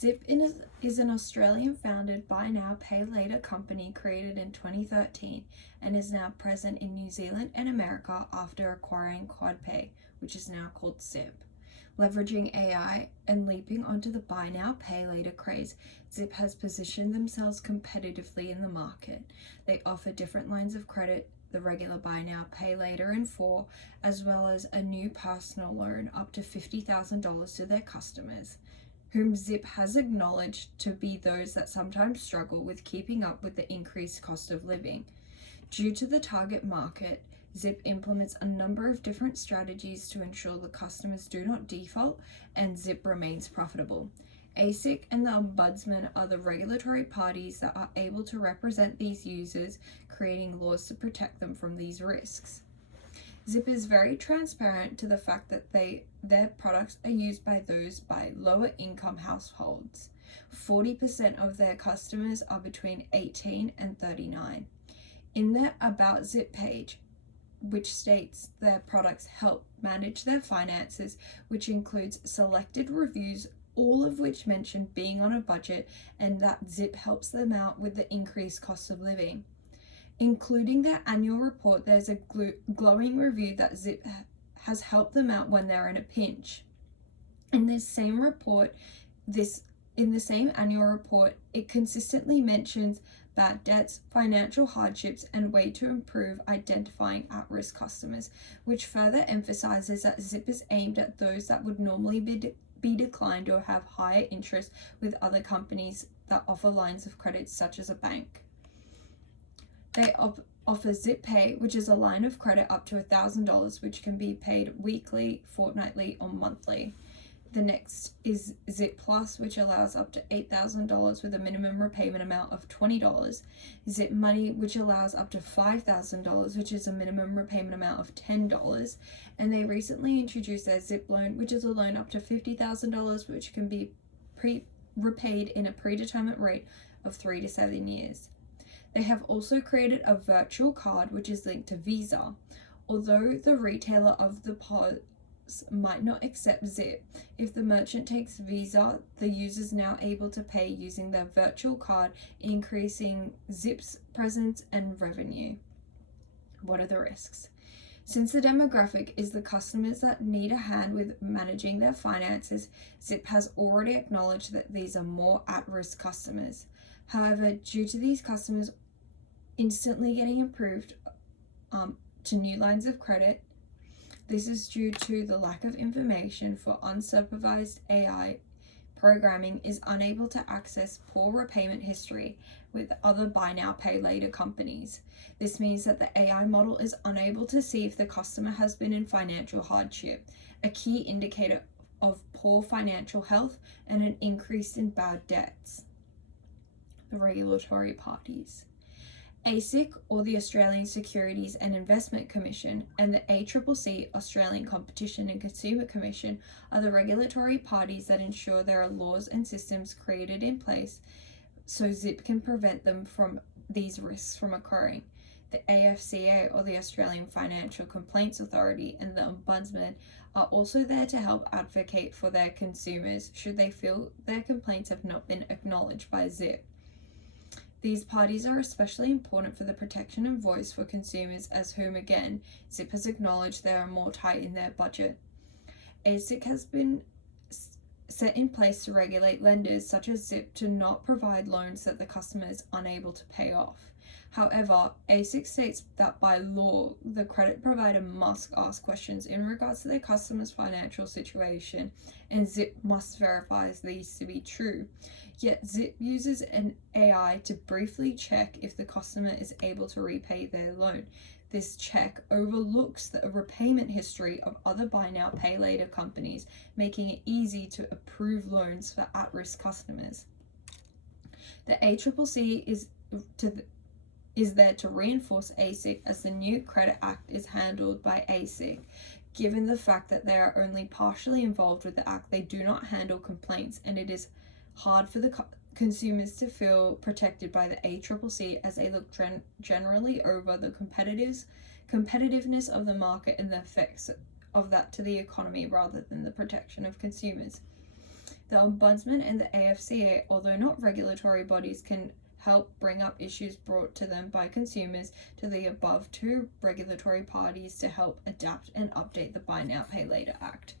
Zip is an Australian founded buy now, pay later company created in 2013 and is now present in New Zealand and America after acquiring QuadPay, which is now called Zip. Leveraging AI and leaping onto the buy now, pay later craze, Zip has positioned themselves competitively in the market. They offer different lines of credit, the regular buy now, pay later in full, as well as a new personal loan up to $50,000 to their customers, whom Zip has acknowledged to be those that sometimes struggle with keeping up with the increased cost of living. Due to the target market, Zip implements a number of different strategies to ensure the customers do not default and Zip remains profitable. ASIC and the Ombudsman are the regulatory parties that are able to represent these users, creating laws to protect them from these risks. Zip is very transparent to the fact that their products are used by those by lower income households. 40% of their customers are between 18 and 39. In their About Zip page, which states their products help manage their finances, which includes selected reviews, all of which mention being on a budget and that Zip helps them out with the increased cost of living. Including their annual report, there's a glowing review that Zip has helped them out when they're in a pinch. In this same report, in the same annual report, it consistently mentions bad debts, financial hardships, and way to improve identifying at-risk customers, which further emphasizes that Zip is aimed at those that would normally be declined or have higher interest with other companies that offer lines of credit such as a bank. They offer Zip Pay, which is a line of credit up to $1,000, which can be paid weekly, fortnightly, or monthly. The next is Zip Plus, which allows up to $8,000 with a minimum repayment amount of $20. Zip Money, which allows up to $5,000, which is a minimum repayment amount of $10. And they recently introduced their Zip Loan, which is a loan up to $50,000, which can be repaid in a predetermined rate of 3 to 7 years. They have also created a virtual card, which is linked to Visa. Although the retailer of the POS might not accept Zip, if the merchant takes Visa, the user is now able to pay using their virtual card, increasing Zip's presence and revenue. What are the risks? Since the demographic is the customers that need a hand with managing their finances, Zip has already acknowledged that these are more at-risk customers. However, due to these customers instantly getting approved to new lines of credit, this is due to the lack of information for unsupervised AI programming is unable to access poor repayment history with other buy now, pay later companies. This means that the AI model is unable to see if the customer has been in financial hardship, a key indicator of poor financial health and an increase in bad debts. The regulatory parties. ASIC, or the Australian Securities and Investment Commission, and the ACCC, Australian Competition and Consumer Commission, are the regulatory parties that ensure there are laws and systems created in place so Zip can prevent them from these risks from occurring. The AFCA, or the Australian Financial Complaints Authority, and the Ombudsman are also there to help advocate for their consumers should they feel their complaints have not been acknowledged by Zip. These parties are especially important for the protection and voice for consumers, as whom again, Zip has acknowledged they are more tight in their budget. ASIC has been set in place to regulate lenders such as Zip to not provide loans that the customer is unable to pay off. However, ASIC states that by law, the credit provider must ask questions in regards to their customer's financial situation, and Zip must verify these to be true. Yet Zip uses an AI to briefly check if the customer is able to repay their loan. This check overlooks the repayment history of other buy now, pay later companies, making it easy to approve loans for at-risk customers. The ACCC is there to reinforce ASIC as the new Credit Act is handled by ASIC. Given the fact that they are only partially involved with the Act, they do not handle complaints, and it is hard for the consumers to feel protected by the ACCC as they look generally over the competitiveness of the market and the effects of that to the economy rather than the protection of consumers. The Ombudsman and the AFCA, although not regulatory bodies, can help bring up issues brought to them by consumers to the above two regulatory parties to help adapt and update the Buy Now Pay Later Act.